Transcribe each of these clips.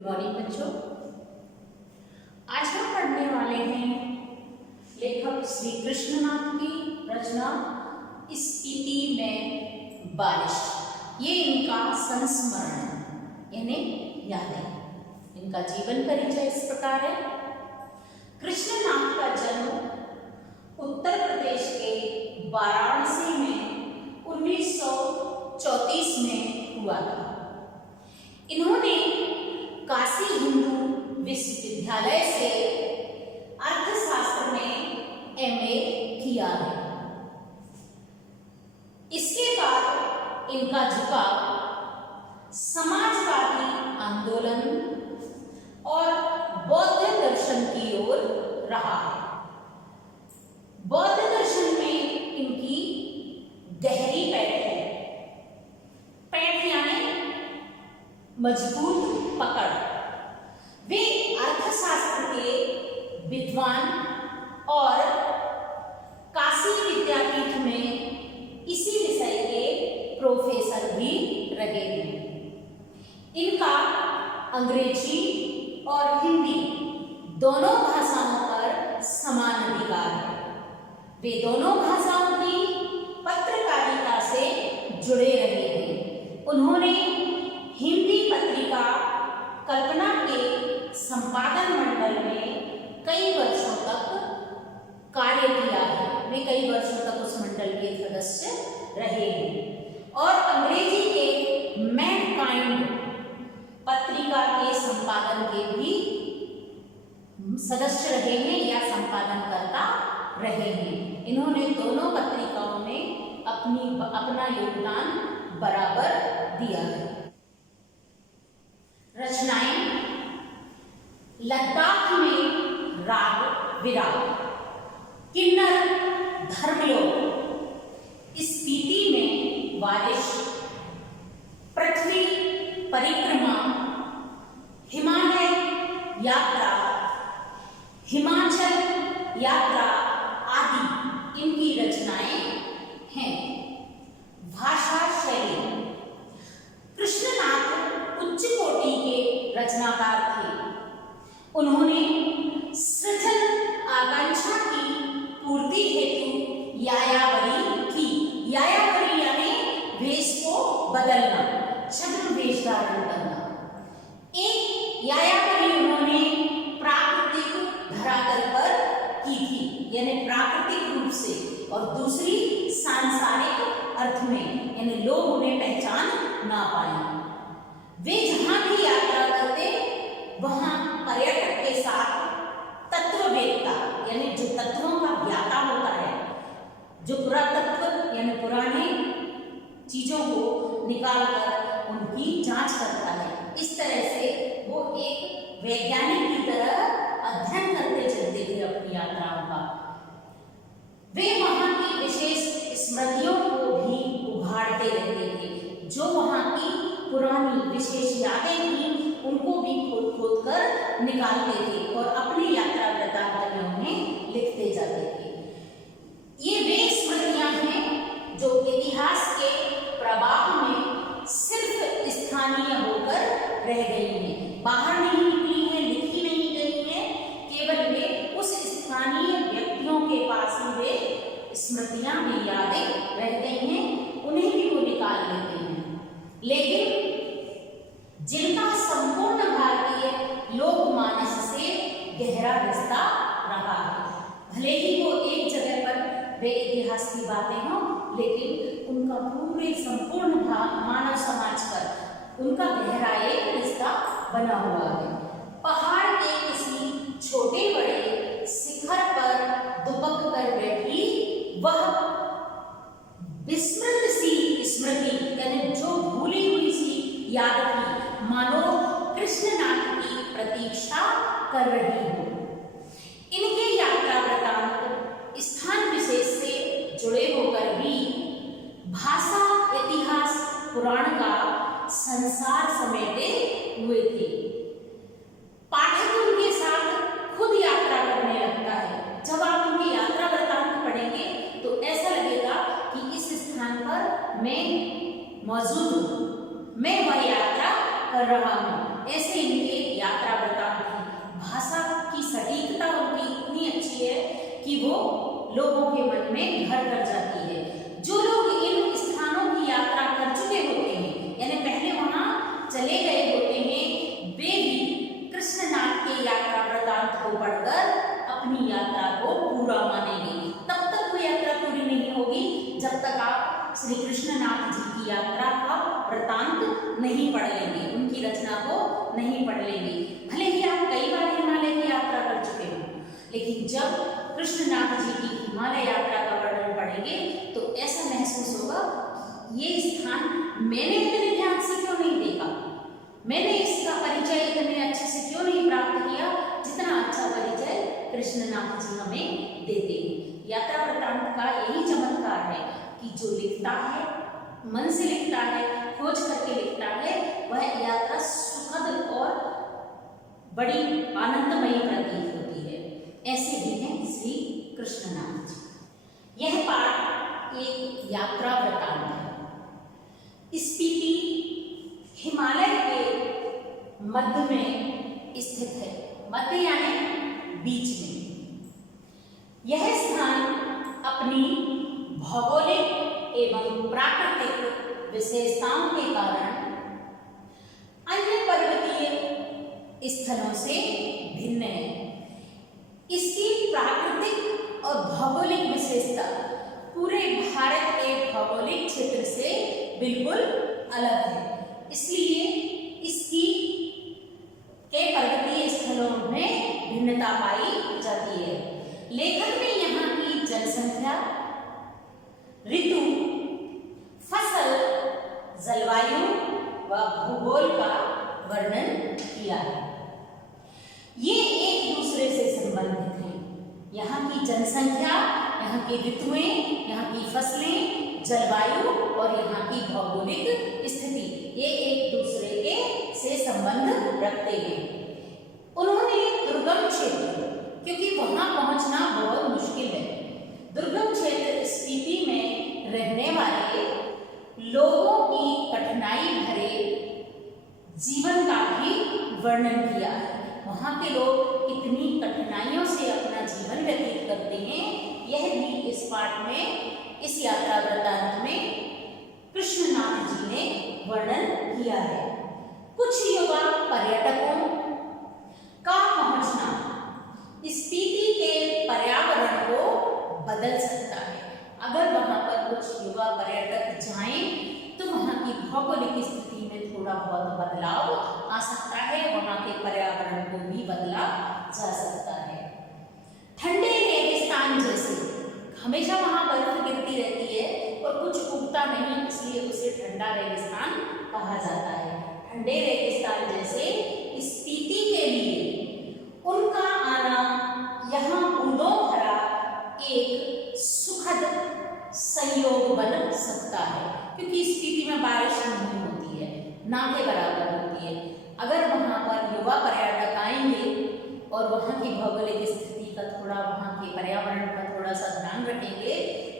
Morning बच्चों, आज हम पढ़ने वाले हैं लेखक श्री कृष्णनाथ की रचना स्पीति में बारिश। ये इनका संस्मरण यानी यादें। इनका जीवन परिचय इस प्रकार है। कृष्णनाथ का जन्म उत्तर प्रदेश के वाराणसी में 1934 में हुआ था। इन्होंने काशी हिंदू विश्वविद्यालय से अर्थशास्त्र में एमए किया है। इसके बाद इनका झुकाव समाजवादी आंदोलन और बौद्ध दर्शन की ओर रहा है। बौद्ध दर्शन में इनकी गहरी पैठ है। पैठ यानी मजबूत पकड़। वे अर्थशास्त्र के विद्वान और काशी विद्यापीठ में इसी विषय के प्रोफेसर भी रहे हैं। इनका अंग्रेजी और हिंदी दोनों भाषाओं पर समान अधिकार है। वे दोनों भाषाओं की पत्रकारिता से जुड़े रहे हैं। उन्होंने हिंदी पत्रिका कल्पना के संपादन मंडल में कई वर्षों तक कार्य किया है। वे कई वर्षों तक उस मंडल के सदस्य रहे हैं और अंग्रेजी के मैनकाइंड पत्रिका के संपादन के भी सदस्य रहे हैं या संपादनकर्ता रहे हैं। इन्होंने दोनों पत्रिकाओं में अपना योगदान बराबर दिया है। रचनाएं: लद्दाख में राग विराग, किन्नर धर्मयोग, स्पीति में बारिश, पृथ्वी परिक्रमा, हिमालय यात्रा, हिमाचल यात्रा आदि इनकी रचनाएं हैं। भाषा शैली: कृष्णनाथ उच्च कोटि के रचनाकार थे। उन्होंने सृजन आकांक्षा की पूर्ति हेतु यायावरी की। यायावरी यानी वेश को बदलना, छद्म वेश धारण करना। एक यायावरी उन्होंने प्राकृतिक धरातल पर की थी यानी प्राकृतिक रूप से, और दूसरी सांसारिक अर्थ में यानी लोग उन्हें पहचान ना पाए। वे जहां भी यात्रा करते वहां पर्यटक के साथ तत्ववेत्ता यानी जो तत्वों का ज्ञाता होता है, जो पुरातत्व यानी पुराने चीजों को निकालकर उनकी जांच करता है। इस तरह से वो एक वैज्ञानिक की तरह अध्ययन करते चलते थे अपनी यात्राओं का। वे वहां की विशेष स्मृतियों को भी उभारते रहते थे। जो वहां की पुरानी विशेष यादें थी उनको भी खोद खोद कर निकालते थे और अपनी यात्रा वृत्तांत में उन्हें लिखते जाते थे। ये वे स्मृतियां हैं जो इतिहास के प्रवाह में सिर्फ स्थानीय होकर रह गई हैं, बाहर नहीं निकली हैं, लिखी नहीं गई हैं। केवल वे उस स्थानीय व्यक्तियों के पास ही वे स्मृतियां भी यादें रह गई हैं, उन्हें भी वो निकाल लेते हैं। लेकिन जिनका संपूर्ण भारतीय लोकमानस से गहरा रिश्ता रहा है, भले ही वो एक जगह पर वे इतिहास की बातें हों, लेकिन उनका पूरे संपूर्ण मानव समाज पर उनका गहरा एक रिश्ता बना हुआ है। पहाड़ के किसी छोटे बड़े शिखर पर दुबक कर बैठी वह विस्मृत सी स्मृति यानी जो भूली हुई सी याद थी, मानो कृष्णनाथ की प्रतीक्षा कर रही हो। इनके यात्रा वृत्तांत स्थान विशेष से जुड़े होकर भी भाषा, इतिहास, पुराण का संसार समेटे हुए थे। पाठक उनके साथ खुद यात्रा करने लगता है। जब आप उनकी यात्रा वृत्तांत पढ़ेंगे तो ऐसा लगेगा कि इस स्थान पर मैं मौजूद हूँ, मैं वह यात्रा कर रहा हूँ। ऐसे इनके पूरा मानेंगे। तब तक वो यात्रा पूरी नहीं होगी जब तक आप श्री कृष्णनाथ जी की यात्रा का वृतांत नहीं पढ़ लेंगे, उनकी रचना को नहीं पढ़ लेंगे। भले ही आप कई बार हिमालय की यात्रा कर चुके हो, लेकिन जब कृष्णनाथ जी की हिमालय यात्रा का वर्णन पढ़ेंगे तो ऐसा महसूस होगा ये स्थान मैंने इतने ध्यान से क्यों नहीं देखा, मैंने इसका परिचय इतने अच्छे से क्यों नहीं प्राप्त किया जितना अच्छा परिचय कृष्णनाथ जी हमें देते हैं। यात्रा वृतांत का यही चमत्कार है कि जो लिखता है, मन से लिखता है, खोज करके लिखता है, वह यात्रा सुखद और बड़ी आनंदमयी प्रतीत होती है। ऐसे ही हैं श्री कृष्णनाथ जी। यह पाठ एक यात्रा वृतांत है। स्पीति हिमालय के मध्य में स्थित है, मध्य यानी बीच में। यह स्थान अपनी भौगोलिक एवं प्राकृतिक विशेषताओं के कारण अन्य पर्वतीय स्थलों से भिन्न है। इसकी प्राकृतिक और भौगोलिक विशेषता पूरे भारत के भौगोलिक क्षेत्र से बिल्कुल अलग है, इसलिए इसकी के पर्वतीय स्थलों में भिन्नता पाई जाती है। लेखक ने यहाँ की जनसंख्या, ऋतु, फसल, जलवायु व भूगोल का वर्णन किया है। ये एक दूसरे से संबंधित हैं। यहाँ की जनसंख्या, यहाँ की ऋतुएं, यहाँ की फसलें, जलवायु और यहाँ की भौगोलिक स्थिति, ये एक दूसरे के से संबंध रखते हैं। उन्होंने दुर्गम क्षेत्र, क्योंकि वहां पहुंचना बहुत मुश्किल है, दुर्गम क्षेत्र स्पीति में रहने वाले लोगों की कठिनाई भरे जीवन का भी वर्णन किया है। वहां के लोग कितनी कठिनाइयों से अपना जीवन व्यतीत करते हैं, यह भी इस पाठ में, इस यात्रा वृत्तांत में कृष्णनाथ जी ने वर्णन किया है। कुछ युवा पर्यटकों का पहुंचना स्पीति के पर्यावरण को बदल सकता है। अगर वहां पर कुछ युवा पर्यटक जाएं तो वहां की भौगोलिक स्थिति में थोड़ा बहुत बदलाव आ सकता है, वहां के पर्यावरण को भी बदला जा सकता है। ठंडे रेगिस्तान जैसे, हमेशा वहां बर्फ गिरती रहती है और कुछ उगता नहीं, इसलिए उसे ठंडा रेगिस्तान कहा जाता है। ठंडे रेगिस्तान जैसे स्पीति के लिए उनका आना यहाँ बूंदों भरा एक सुखद संयोग बन सकता है, क्योंकि स्पीति में बारिश नहीं होती है, ना के बराबर होती है। अगर वहाँ पर युवा पर्यटक आएंगे और वहाँ की भौगोलिक स्थिति का थोड़ा, वहाँ के पर्यावरण का थोड़ा सा ध्यान रखेंगे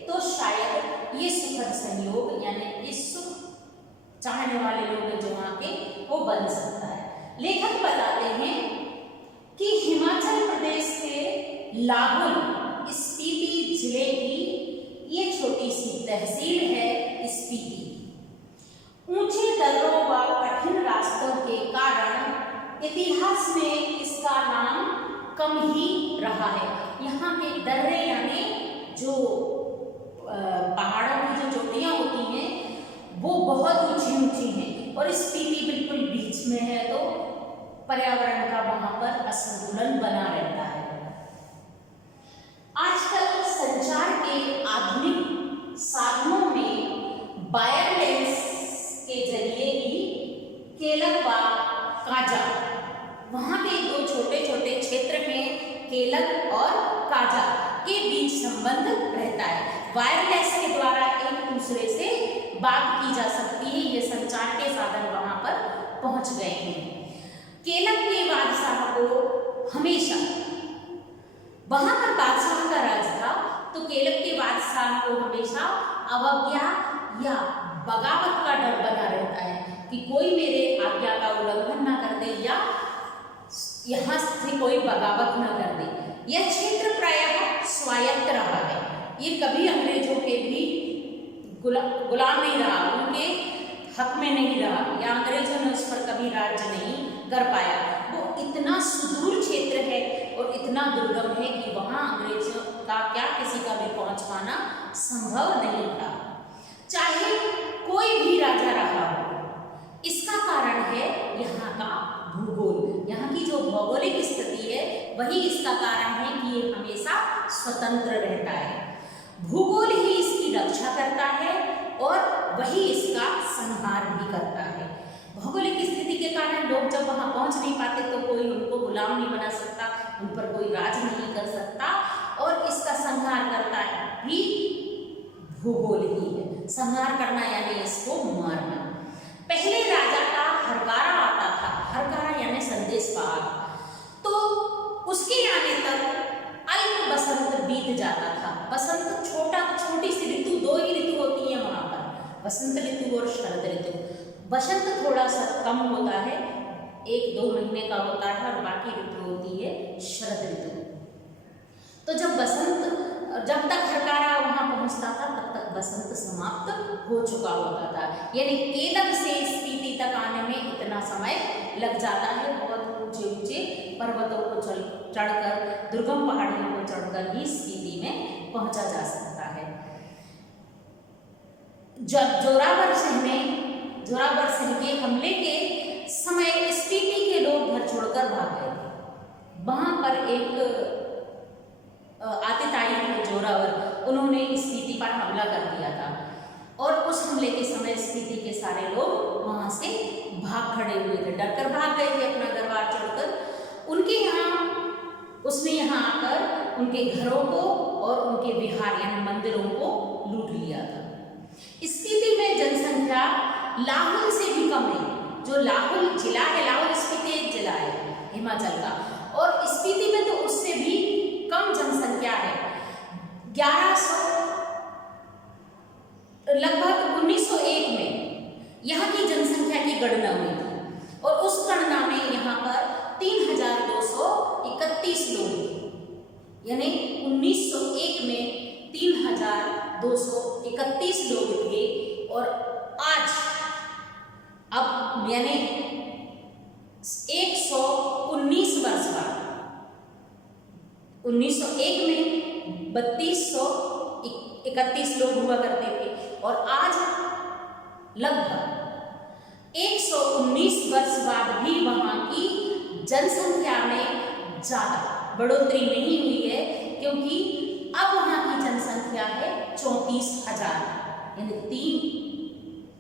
तो शायद ये सुखद संयोग यानी ये सुख चाहने वाले लोग जो वहाँ के वो बन सकता है। लेखक बताते हैं कि हिमाचल प्रदेश के लाहुल स्पीति जिले की ये छोटी सी तहसील है स्पीति। ऊंचे दर्रों व कठिन रास्तों के कारण इतिहास में इसका नाम कम ही रहा है। यहाँ के दर्रे यानी जो पहाड़ों की जो चोटियाँ होती हैं वो बहुत ऊंची ऊंची हैं और स्पीति बिल्कुल बीच में है, तो पर्यावरण का वहाँ पर असंतुलन बना रहता है। आजकल संचार के आधुनिक साधनों में वायरलेस के जरिए ही केलंग व काजा, वहाँ के दो छोटे छोटे क्षेत्र में केलंग और काजा के बीच संबंध रहता है। वायरलेस के द्वारा एक दूसरे से बात की जा सकती है, ये संचार के साधन वहाँ पर पहुँच गए हैं। केलंग के बादशाह को हमेशा, वहाँ पर बादशाह का राज था, तो केलंग के बादशाह को हमेशा अवज्ञा या बगावत का डर बना रहता है कि कोई मेरे आज्ञा का उल्लंघन ना कर दे या यहाँ से कोई बगावत ना कर दे। यह क्षेत्र प्रायः स्वायत्त रहा है, ये कभी अंग्रेजों के भी गुलाम नहीं रहा, उनके हक में नहीं रहा या अंग्रेजों ने उस पर कभी राज्य नहीं कर पाया। वो इतना सुदूर क्षेत्र है और इतना दुर्गम है कि वहाँ अंग्रेजों का क्या किसी का भी पहुंच पाना संभव नहीं था, चाहे कोई भी राजा रहा हो। इसका कारण है यहाँ का भूगोल, यहाँ की जो भौगोलिक स्थिति है वही इसका कारण है कि ये हमेशा स्वतंत्र रहता है। भूगोल ही इसकी रक्षा करता है और वही इसका संहार भी करता है। भौगोलिक स्थिति के कारण लोग जब वहां पहुंच नहीं पाते तो कोई उनको गुलाम नहीं बना सकता, उन पर कोई राज नहीं कर सकता, और इसका संहार करता है भी भूगोल ही है। संहार करना यानी इसको मारना। पहले राजा का हरकारा आता था, हरकारा यानी संदेश पाहक, तो उसके आने तक अल्प बसंत बीत जाता था। बसंत छोटी सी ऋतु, 2 ही ऋतु होती है वहां पर, बसंत ऋतु और शरद ऋतु। बसंत थोड़ा सा कम होता है, 1-2 महीने का होता है, और बाकी ऋतु होती है शरद ऋतु। तो जब तक हरकारा वहां पहुंचता था तब तक बसंत समाप्त हो चुका होता था। यानी केलंग से स्पीति तक आने में इतना समय लग जाता है। बहुत ऊंचे ऊंचे पर्वतों को चढ़कर, दुर्गम पहाड़ियों को चढ़कर ही स्पीति में पहुंचा जा सकता है। जब जोरावर सिंह के हमले के समय स्पीति के लोग घर छोड़कर भाग गए थे। वहां पर एक आतिताई थे जोरावर, उन्होंने स्पीति पर हमला कर दिया था, और उस हमले के समय स्पीति के सारे लोग वहां से भाग खड़े हुए थे, डरकर भाग गए थे अपना दरबार छोड़कर। उसने यहाँ आकर उनके घरों को और उनके विहार यानी मंदिरों को लूट लिया था। स्पीति में जनसंख्या लाहुल से भी कम है। जो लाहुल जिला है, लाहुल स्पीति एक जिला है हिमाचल का, और स्पीति में तो उससे भी कम जनसंख्या है। 1100 लगभग 1901 में यहाँ की जनसंख्या की गणना हुई थी, और उस गणना में यहाँ पर 3231 लोग थे। यानी 1901 में 3231 लोग थे, और आज अब यानी 119 वर्ष बाद 1901 में 3231 लोग हुआ करते थे, और आज लगभग 119 वर्ष बाद भी वहां की जनसंख्या में ज्यादा बढ़ोतरी नहीं हुई है, क्योंकि अब वहां की जनसंख्या है 34,000, यानी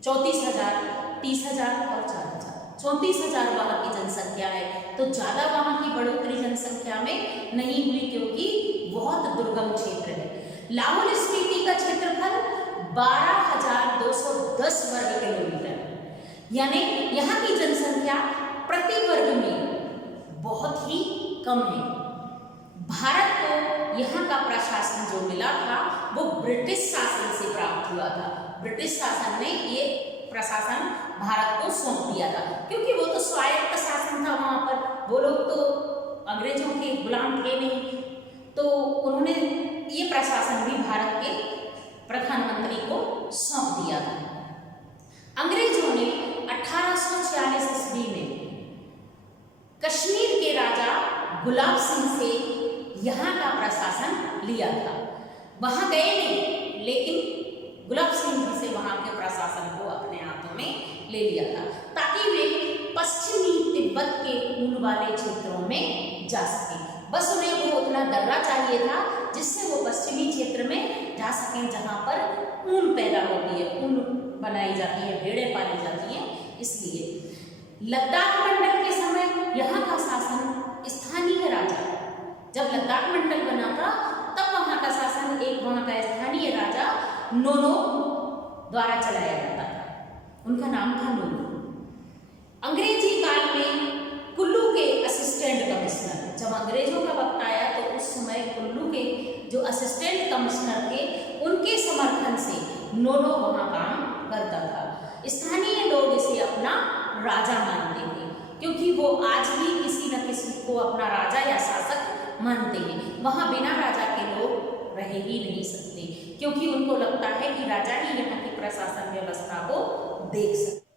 34,000, 30,000 और 4,000, 34,000 वहां की जनसंख्या है। तो ज्यादा वहां की बढ़ोतरी जनसंख्या में नहीं हुई, क्योंकि बहुत दुर्गम क्षेत्र है। लाहुल स्पीति का क्षेत्रफल 12,210 वर्ग किलोमीटर, यानी यहाँ की जनसंख्या प्रति वर्ग में बहुत ही कम है। भारत को यहाँ का प्रशासन जो मिला था वो ब्रिटिश शासन से प्राप्त हुआ था। ब्रिटिश शासन ने ये प्रशासन भारत को सौंप दिया था, क्योंकि वो तो स्वायत्त शासन था वहां पर, वो लोग तो अंग्रेजों के गुलाम थे नहीं, तो उन्होंने ये प्रशासन भी भारत के प्रधानमंत्री को सौंप दिया था। अंग्रेजों ने 1846 ईस्वी में कश्मीर के राजा गुलाब सिंह से यहाँ का प्रशासन लिया था। वहां गए नहीं, लेकिन गुलाब सिंह जी से वहां के प्रशासन को अपने हाथों में ले लिया था, ताकि वे पश्चिमी तिब्बत के ऊन वाले क्षेत्रों में जा सके। बस उन्हें वो उतना दर्रा चाहिए था जिससे वो पश्चिमी क्षेत्र में जा सकें, जहां पर ऊन पैदा होती है, ऊन बनाई जाती है, भेड़ें पाली जाती हैं। इसलिए लद्दाख मंडल के समय यहाँ का शासन स्थानीय राजा, जब लद्दाख मंडल बना था तब वहां का शासन एक वहां का स्थानीय राजा नोनो द्वारा चलाया जाता था। उनका नाम था नोनो। अंग्रेजी काल में कुल्लू के असिस्टेंट कमिश्नर, जब अंग्रेजों का वक्त आया तो उस समय कुल्लू के जो असिस्टेंट कमिश्नर थे उनके समर्थन से नोनो वहां काम करता था। स्थानीय लोग इसे अपना राजा मानते थे, क्योंकि वो आज भी किसी न किसी को अपना राजा या शासक मानते हैं। वहां बिना राजा के लोग रह ही नहीं सकते, क्योंकि उनको लगता है कि राजा ही यहाँ की प्रशासन व्यवस्था को देख सकते।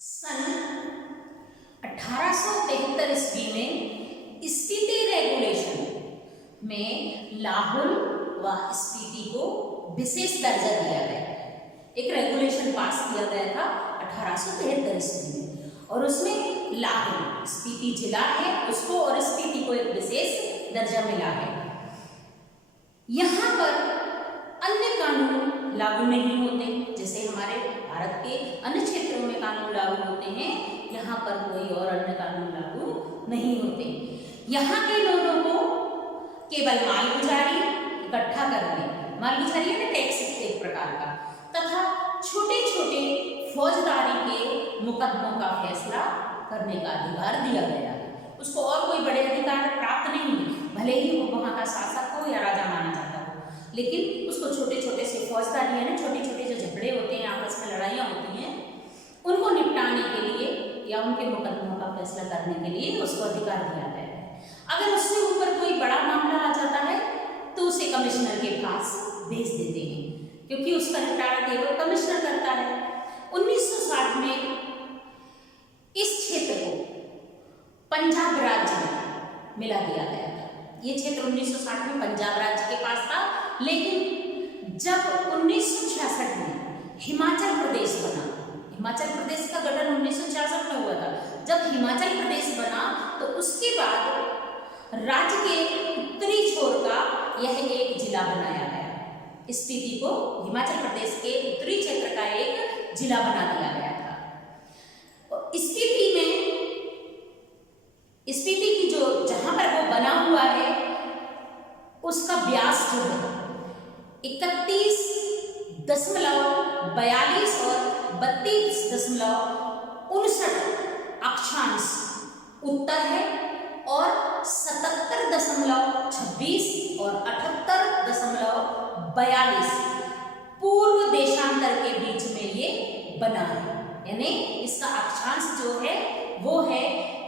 सन 1873 ईस्वी में स्पीति रेगुलेशन में लाहौल व स्पीति को विशेष दर्जा दिया गया है। एक रेगुलेशन पास किया गया था 1873 ईस्वी में, और उसमें लाहौल स्पीति जिला है उसको और स्पीति को एक विशेष दर्जा मिला है। यहाँ पर अन्य कानून लागू नहीं होते, जैसे हमारे भारत के अन्य क्षेत्रों में कानून लागू होते हैं, यहाँ पर कोई और अन्य कानून लागू नहीं होते। यहाँ के लोगों को केवल मालगुजारी इकट्ठा करने, मालगुजारी है ना टैक्स एक प्रकार का, तथा छोटे छोटे फौजदारी के मुकदमों का फैसला करने का अधिकार दिया गया है। उसको और कोई बड़े अधिकार प्राप्त नहीं है, भले ही वो वहाँ का शासक हो या राजा माना जाता हो, लेकिन उसको छोटे छोटे से फौजदारी है ना, छोटे छोटे जो झगड़े होते हैं, आपस में लड़ाइयाँ होती हैं, उनको निपटाने के लिए या उनके मुकदमों का फैसला करने के लिए उसको अधिकार दिया गया है। अगर उससे ऊपर कोई बड़ा मामला आ जाता है तो उसे कमिश्नर के पास भेज देते हैं, क्योंकि उसका निपटारा केवल कमिश्नर करता है। 1960 में इस क्षेत्र को पंजाब राज्य में मिला दिया गया था। ये क्षेत्र 1960 में पंजाब राज्य के पास था, लेकिन जब 1966 में हिमाचल प्रदेश बना, हिमाचल प्रदेश का गठन 1966 में हुआ था, जब हिमाचल प्रदेश बना तो उसके बाद राज्य के उत्तरी छोर का यह एक जिला बनाया गया। स्पीति को हिमाचल प्रदेश के उत्तरी क्षेत्र का एक जिला बना दिया गया था। स्पीति में, स्पीति की जो जहां पर वो बना हुआ है उसका व्यास जो है 31.42 और 32.59 अक्षांश उत्तर है, और 77.26 और 78.42 पूर्व देशांतर के बीच में ये बना है। यानी इसका अक्षांश जो है वो है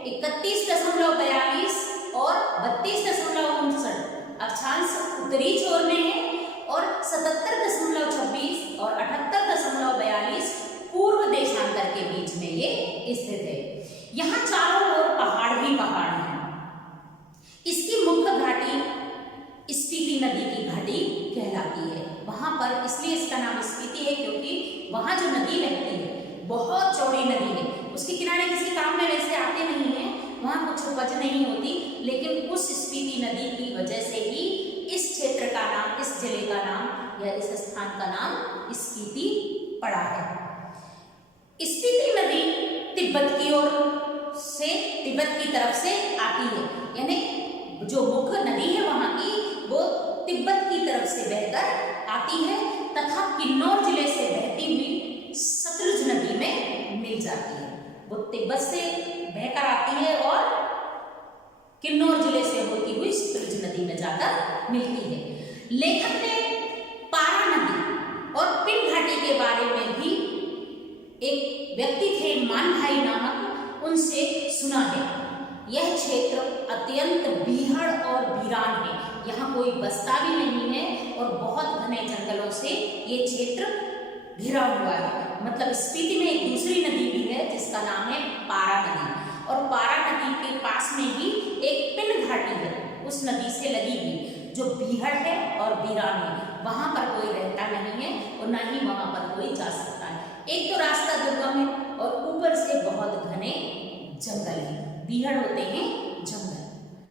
31.42 और 32.59 अक्षांश उत्तरी छोर में है, और 77.26 और 78.42 पूर्व देशांतर के बीच में ये स्थित है। यहाँ चारों ओर पहाड़ ही पहाड़ हैं। इसकी मुख्य घाटी स्पीति नदी की घाटी कहलाती है। वहां पर इसलिए इसका नाम स्पीति है क्योंकि वहां जो नदी बहती है बहुत चौड़ी नदी है, उसके किनारे किसी काम में वैसे आते नहीं है, वहां कुछ उपज नहीं होती, लेकिन उस स्पीति नदी की वजह से ही इस क्षेत्र का नाम, इस जिले का नाम या इस स्थान का नाम स्पीति पड़ा है। स्पीति नदी तिब्बत की ओर से, तिब्बत की तरफ से आती है, यानी जो मुख्य नदी है वहां की वो तिब्बत की तरफ से बहकर आती है, तथा किन्नौर जिले से बहती हुई सतलुज नदी में मिल जाती है। वो तिब्बत से बहकर आती है और किन्नौर जिले से होती हुई सतलुज नदी में जाकर मिलती है। लेखक ने पारा नदी और पिंड घाटी के बारे में भी एक व्यक्ति थे मानभाई नामक, उनसे सुना है। यह क्षेत्र अत्यंत बीहड़ और वीरान है, यहाँ कोई बस्ता भी नहीं है और बहुत घने जंगलों से ये क्षेत्र घिरा हुआ है। मतलब स्पीति में एक दूसरी नदी भी है जिसका नाम है पारा नदी, और पारा नदी के पास में ही एक पिंड घाटी है, उस नदी से लगी हुई, जो बीहड़ है और वीरान है। वहां पर कोई रहता नहीं है और ना ही वहां पर कोई जा सकता है। एक तो रास्ता दुर्गम है और ऊपर से बहुत घने जंगल है, बीहड़ होते हैं जंगल।